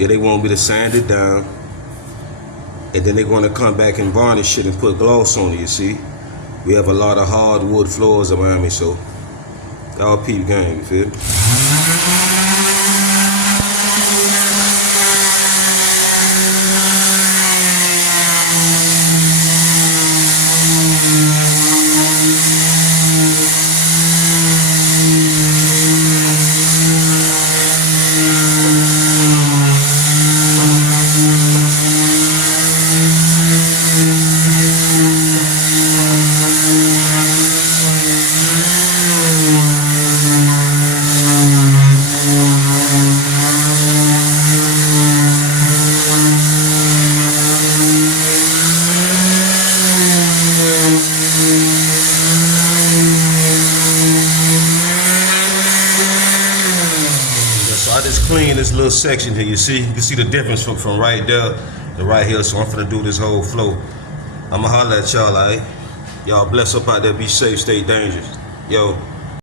Yeah, they want me to sand it down, and then they're going to come back and varnish it and put gloss on it. You see, we have a lot of hardwood floors around me, so y'all peep game. You feel me? So I just clean this little section here. You can see the difference from right there to right here. So I'm finna do this whole flow. I'ma holler at y'all, alright? Y'all bless up out there, be safe, stay dangerous. Yo.